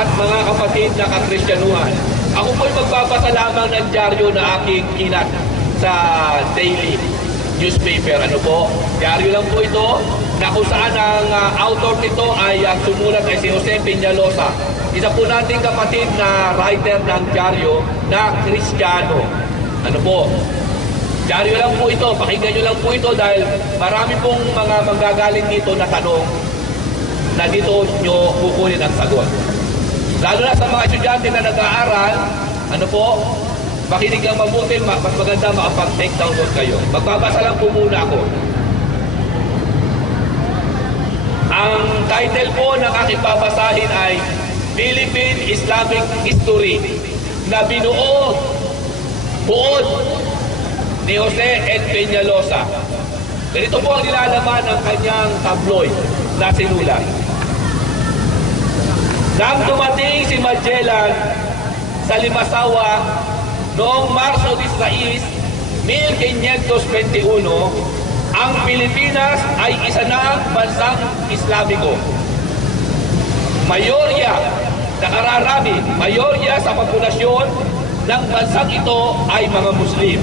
at mga kapatid na kakristyanuhan. Ako po'y magbabasa lamang ng dyaryo na aking kinat sa daily newspaper. Ano po? Dyaryo lang po ito na kung saan ang author nito ay sumulat ay si Jose Peñalosa. Isa po nating kapatid na writer ng dyaryo na Kristiyano. Ano po? Dyaryo lang po ito. Pakinggan nyo lang po ito dahil marami pong mga manggagaling dito na tanong na dito nyo kukunin ang sagot. Lalo na sa mga estudyante na nag-aaral, ano po, makinig ang mabuti, mas maganda makapag-take down note kayo. Magbabasa lang po muna ako. Ang title po ng aking babasahin ay Philippine Islamic History na binuo buod ni Jose N. Peñalosa. Ganito po ang nilalaman ng kanyang tabloid na sinulat. Nang dumating si Magellan sa Limasawa noong Marso 16, 1521, ang Pilipinas ay isa ng bansang Islamiko. Mayorya sa populasyon ng bansang ito ay mga Muslim.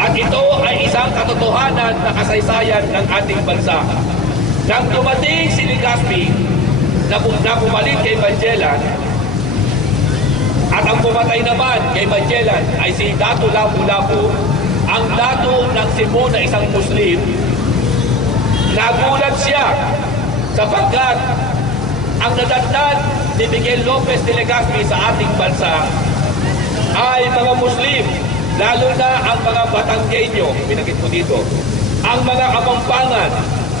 At ito ay isang katotohanan na kasaysayan ng ating bansa. Nang dumating si Legazpi na pumalit kay Magellan, at ang pumatay naman kay Magellan ay si Dato Lapu-Lapu, ang dato ng Cebu na isang Muslim. Nagulat siya sapagkat ang nadatnan ni Miguel Lopez de Legazpi sa ating bansa ay mga Muslim, lalo na ang mga Batanggenyo, binanggit po dito, ang mga Kapampangan,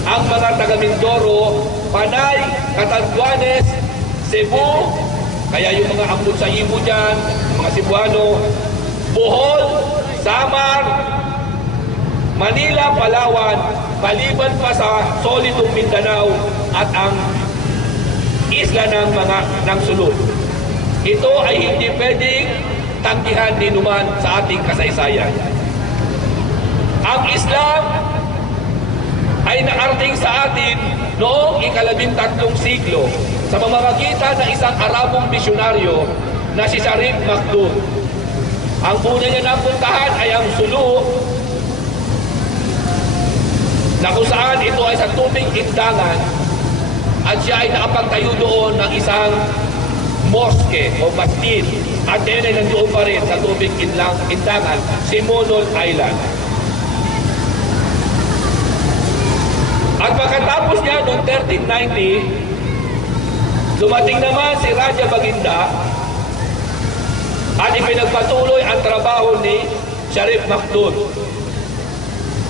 ang mga taga Mindoro, Panay, Catanduanes, Cebu, kaya yung mga ambon sa Ibo dyan, mga Cebuano, Bohol, Samar, Manila, Palawan, paliban pa sa solidong Mindanao at ang isla ng Sulod. Ito ay hindi pwedeng tanggihan ni numan sa ating kasaysayan. Ang Islam ay nakarating sa atin noong ika-13 siglo sa pamamagitan ng isang Arabong misyonaryo na si Sharif Maktoum. Ang una niya napuntahan ay ang Sulu, na kung saan ito ay sa tubig indangan, at siya ay nakapagtayo doon ng isang mosque o masjid, at yan ay nandoon pa rin sa tubig indangan, Simonol Island. At pagkatapos niya noong 1390, dumating naman si Raja Baginda at ipinagpatuloy ang trabaho ni Sharif Maktoum.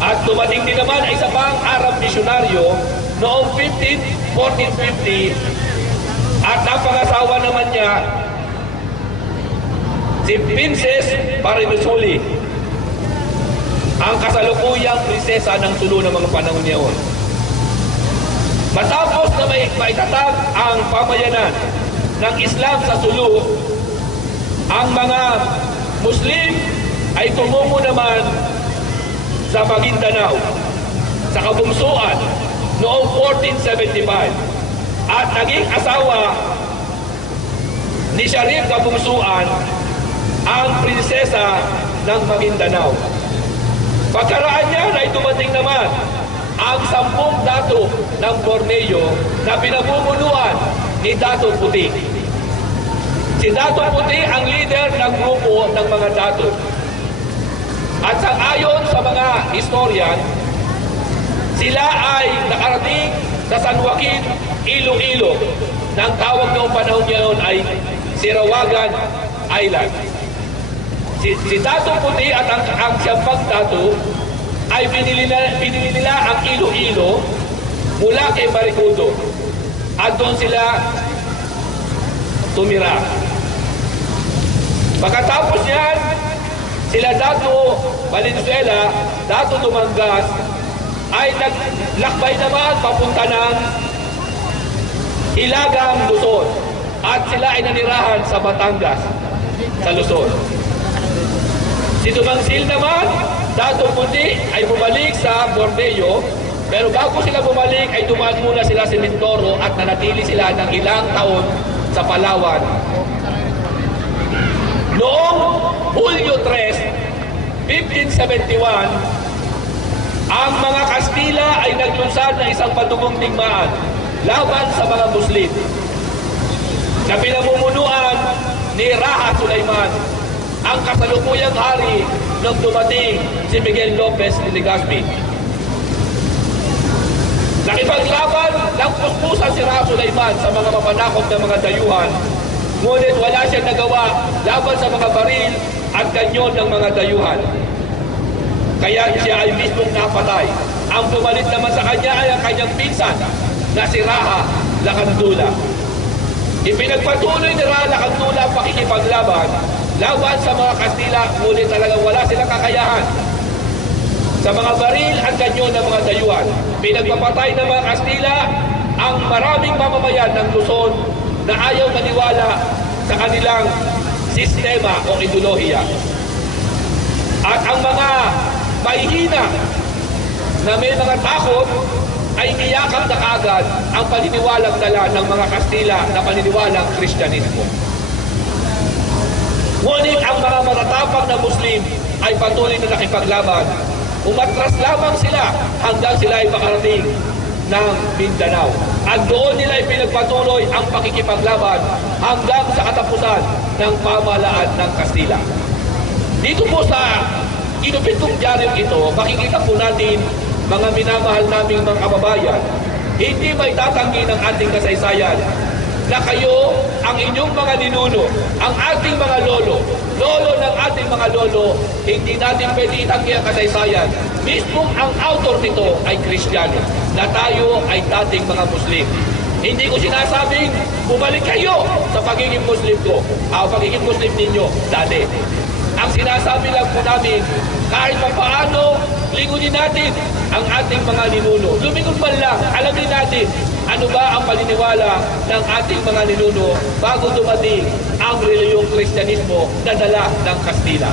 At dumating din naman ay isa pang Arab misyonaryo noong 1450 at ang pangasawa naman niya si Princess Parimusuli, ang kasalukuyang prinsesa ng Sulu ng mga panahon niyon. Matapos na maitatag ang pamayanan ng Islam sa Sulu, ang mga Muslim ay tumungo naman sa Maguindanao, sa Kabungsuan, noong 1475. At naging asawa ni Sharif Kabungsuan ang prinsesa ng Maguindanao. Pagkaraan niya ay dumating naman ang 10 dato ng Borneo na pinamumunuan ni Dato Puti. Si Dato Puti ang leader ng grupo ng mga dato. At ayon sa mga historian, sila ay nakarating sa San Joaquin, Iloilo, na ang tawag noong panahon niya noon ay Sirawagan Island. Si Dato Puti at ang siyang dato ay binili nila ang Iloilo mula kay Barikudo at doon sila tumira. Pagkatapos yan, sila Dato Valenzuela, Dato Dumangas ay naglakbay naman papunta ng Ilagang, Luzon, at sila ay nanirahan sa Batangas, sa Luzon. Si Dumangsil naman, Dato Puti, ay bumalik sa Borneo, pero bago sila bumalik ay dumaan muna sila sa Mindoro at nanatili sila ng ilang taon sa Palawan. Noong Hulyo 3, 1571, ang mga Kastila ay naglunsad na isang madugong digmaan laban sa mga Muslim na pinamumunuan ni Raha Sulaiman, ang kasalukuyang hari nung dumating si Miguel Lopez de Legazpi. Nakipaglaban ng puspusan si Raha Sulaiman sa mga mapanakop ng mga dayuhan, ngunit wala siyang nagawa laban sa mga baril at kanyon ng mga dayuhan. Kaya siya ay mismong napatay. Ang pumalit naman sa kanya ay ang kanyang pinsan na si Raha Lacandula. Ipinagpatuloy ni Raha Lacandula ang pakikipaglaban laban sa mga Kastila, ngunit talagang wala silang kakayahan. Sa mga baril at kanyon ng mga dayuhan, pinagpapatay ng mga Kastila ang maraming mamamayan ng Luzon na ayaw maniwala sa kanilang sistema o ideolohiya. At ang mga mahihina na may mga takot ay niyakap na kagad ang paniniwalang dala ng mga Kastila na paniniwalang Kristyanismo. Ngunit ang mga matatapang na Muslim ay patuloy na nakipaglaban. Umatras lamang sila hanggang sila ay makarating ng Mindanao. At doon nila ay pinagpatuloy ang pakikipaglaban hanggang sa katapusan ng pamahalaan ng Kastila. Dito po sa inupitong diaryong ito, makikita po natin mga minamahal naming mga kababayan, hindi may tatanggi ng ating kasaysayan na kayo ang inyong mga ninuno, ang ating mga lolo ng ating mga lolo, hindi natin pwede itanggi ang kasaysayan. Mismong ang author nito ay Kristiyano, na tayo ay dating mga Muslim. Hindi ko sinasabing bumalik kayo sa pagiging Muslim ko, pagiging Muslim ninyo dati. Ang sinasabi lang po namin, kahit pa paano, lingunin natin ang ating mga ninuno. Lumingon man lang, alamin natin ano ba ang paniniwala ng ating mga ninuno bago dumating ang reliyong Kristyanismo na dala ng Kastila.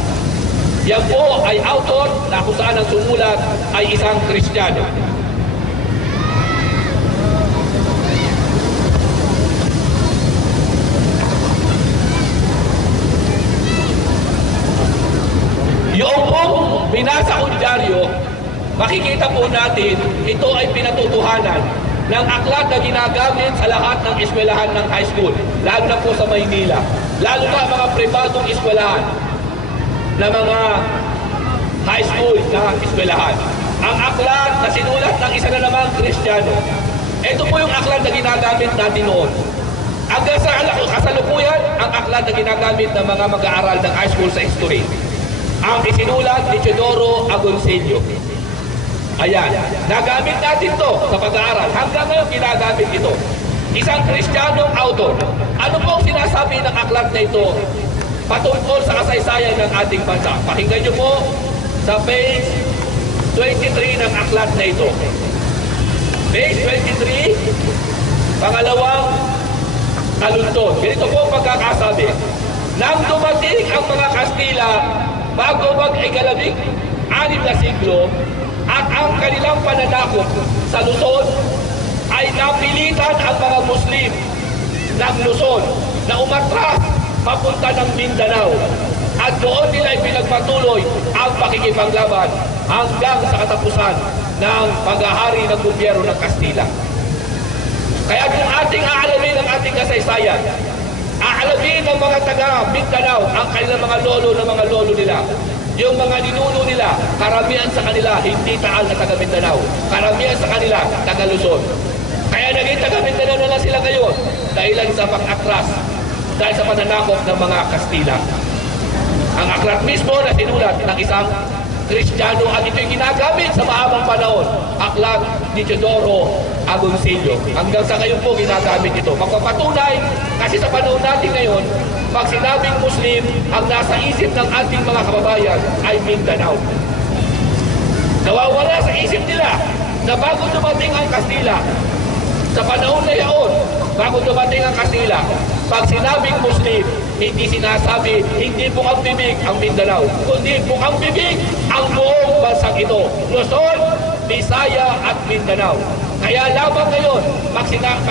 Yan po ay author na kung saan ang sumulat ay isang Kristiyano. Yung pong binasa kong dyaryo, makikita po natin, ito ay pinatutuhanan ng aklat na ginagamit sa lahat ng eskwelahan ng high school, lalo na po sa Maynila, lalo na mga pribadong eskwelahan na mga high school na eskwelahan. Ang aklat na sinulat ng isa na namang Kristiyano. Ito po yung aklat na ginagamit natin noon. Hanggang sa kasalukuyan, ang aklat na ginagamit ng mga mag-aaral ng high school sa history. Ang isinulat ni Teodoro Agoncillo. Ayan, nagamit natin to sa pag-aaral. Hanggang ngayon ginagamit ito. Isang Kristiyanong author. Ano po ang sinasabi ng aklat na ito patungkol sa kasaysayan ng ating bansa? Pakinggan niyo po sa page 23 ng aklat na ito. Page 23, pangalawang taluntod. Ganito po ang pagkakasabi. Nang dumating ang mga Kastila bago mag-ikalabing-anim na siglo, at ang kanilang pananakop sa Luzon ay napilitan ang mga Muslim ng Luzon na umatras papunta ng Mindanao. At doon nila ay pinagpatuloy ang pakikipaglaban hanggang sa katapusan ng paghahari ng gobyerno ng Kastila. Kaya kung ating aalamin ang ating kasaysayan, aalamin ng mga taga Mindanao ang kanilang mga lolo nila. Yung mga ninuno nila, karamihan sa kanila, hindi taal na taga Mindanao. Karamihan sa kanila, taga Luzon. Kaya naging taga Mindanao na lang sila ngayon dahilan sa pang-atras, dahil sa pananakop ng mga Kastila. Ang aklat mismo na sinulat ng isang Kristiyano at ito'y ginagamit sa mahabang panahon. Aklat ni Teodoro Agoncillo. Hanggang sa ngayon po ginagamit ito. Magpapatunay kasi sa panahon natin ngayon, pag sinabing Muslim, ang nasa isip ng ating mga kababayan ay Mindanao. Nawawala sa isip nila na bago dumating ang Kastila, sa panahon na yaon, bago dumating ang Kastila, pag sinabing Muslim, hindi sinasabi, hindi bukang bibig ang Mindanao, kundi bukang bibig ang buong bansang ito. Luzon, Visaya at Mindanao. Kaya lamang ngayon,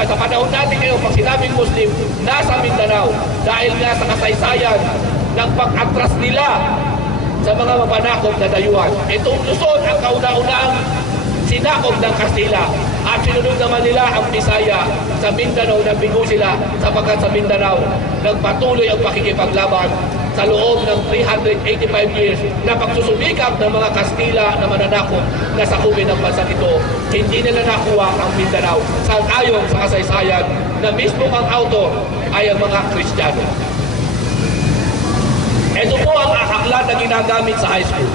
sa panahon natin ngayon, pag sinabing Muslim, nasa Mindanao, dahil nga sa kasaysayan ng pag-atras nila sa mga mapanakop na dayuhan. Itong Luzon ang kauna-unahang sinakop ng Kastila at sinunod naman nila ang Bisaya sa Mindanao, nabigo sila sapagkat sa Mindanao nagpatuloy ang pakikipaglaban sa loob ng 385 years na pagsusumikap ng mga Kastila na mananakop na sakupin ng bansang ito. Hindi nila nakuha ang Mindanao ayon sa kasaysayan na mismo ang author ay ang mga Kristiyano. Ito po ang aklat na ginagamit sa high school.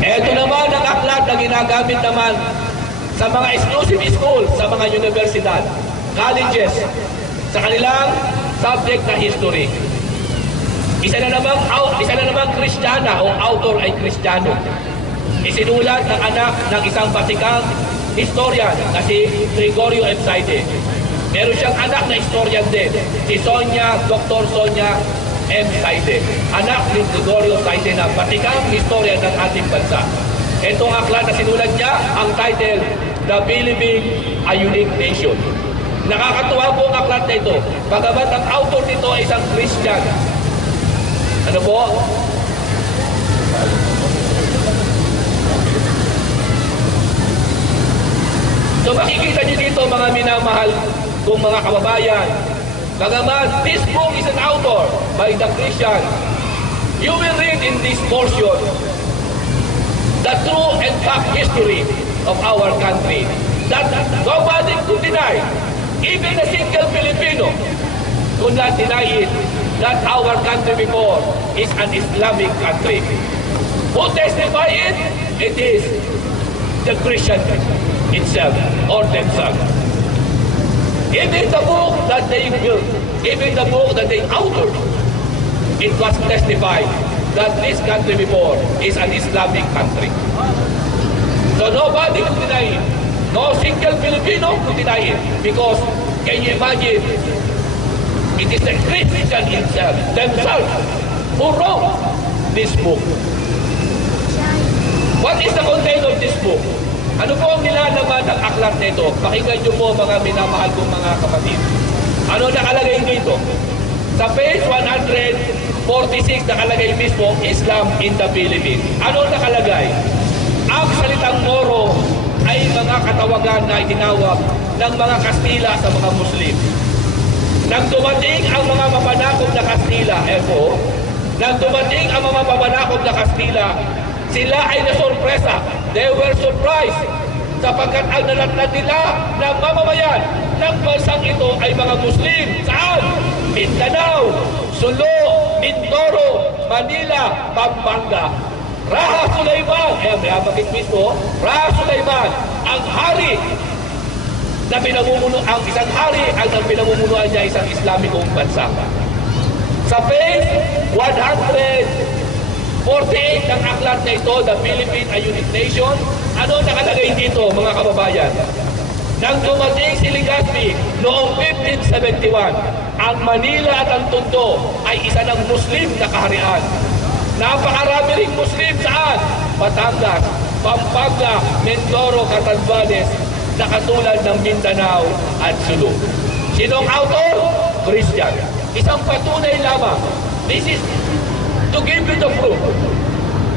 Ito naman ang aklat na ginagamit naman sa mga exclusive school, sa mga universidad, colleges, sa kanilang subject na history. Isa na namang Kristiyana o author ay Kristiyano. Isinulat ng anak ng isang Batikang historian na si Gregorio F. Saide. Meron siyang anak na historian din, si Dr. Sonia M. Saide. Anak ni Gregorio Saide na Batikang historian ng ating bansa. Itong aklat na sinulat niya, ang title, The Philippines, a Unique Nation. Nakakatuwa po ang aklat na ito. Bagamat ang author nito ay isang Christian. Ano po? So makikita niyo dito mga minamahal kong mga kababayan. Bagamat this book is an author by the Christian, you will read in this portion the true and fact history of our country that nobody could deny. Even a single Filipino could not deny it that our country before is an Islamic country. Who testify it? It is the Christian itself or themselves. Even the book that they built, even the book that they authored, it was testified that this country before is an Islamic country. So nobody could deny it. No single Filipino could deny it. Because, can you imagine, it is the Christian himself, themselves, who wrote this book. What is the content of this book? Ano po ang nilalaman ng aklat na ito? Pakinggan niyo po mga minamahal kong mga kapatid. Ano nakalagay dito? Sa page 146 nakalagay mismo, Islam in the Philippines. Ano nakalagay? Ang salitang Moro ay mga katawagan na itinawag ng mga Kastila sa mga Muslim. Nang dumating ang mga mapanakop na Kastila, nang dumating ang mga mapanakop na Kastila, sila ay nasurpresa. They were surprised sapagkat ang nalatnan nila ng mamamayan ng bansang ito ay mga Muslim. Saan? Mindanao, Sulu, Mindoro, Manila, Pampanga. Raha Sulaiman, may abakit mismo, Raha Sulaiman, ang hari na ang isang hari ang pinamumunuan niya isang Islamikong bansa. Sa page 148 ng aklat na ito, The Philippines, a Unique Nation, ano nakalagay dito mga kababayan? Nang dumating si Legazpi noong 1571, ang Manila at ang Tondo ay isa ng Muslim na kaharian. Napakarami ring Muslim saan? Batangas, Pampanga, Mindoro, Catanduanes, na katulad ng Mindanao at Sulu. Sinong author? Christian. Isang patunay lamang. This is to give you the proof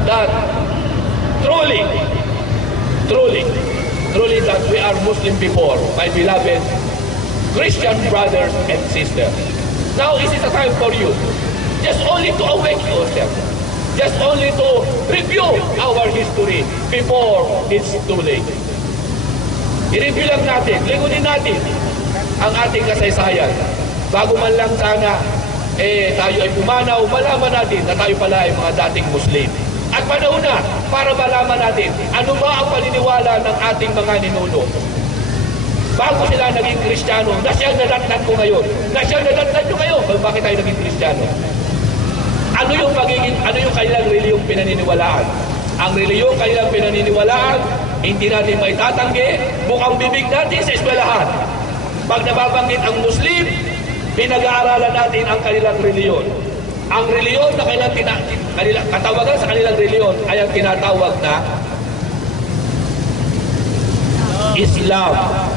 that truly that we are Muslim before, my beloved Christian brothers and sisters. Now is a time for you just only to awake yourself, just only to review our history before it's too late. I-review lang natin, lingunin natin ang ating kasaysayan. Bago man lang sana tayo ay pumanaw, malaman natin na tayo pala ay mga dating Muslim. At panahon na para malaman natin ano ba ang paniniwala ng ating mga ninuno. Bago sila naging Kristiyano, na siyang nadatnan ko ngayon. Na siyang nadatnan nyo ngayon. Bakit tayo naging Kristiyano? Ano yung kanilang reliyong pinaniniwalaan? Ang reliyong kanilang pinaniniwalaan, hindi natin may tatanggi, bukang bibig natin sa eskwelahan. Pag nababanggit ang Muslim, pinag-aaralan natin ang kanilang reliyon. Ang reliyon na kanilang katawagan sa kanilang reliyon ay ang tinatawag na Islam.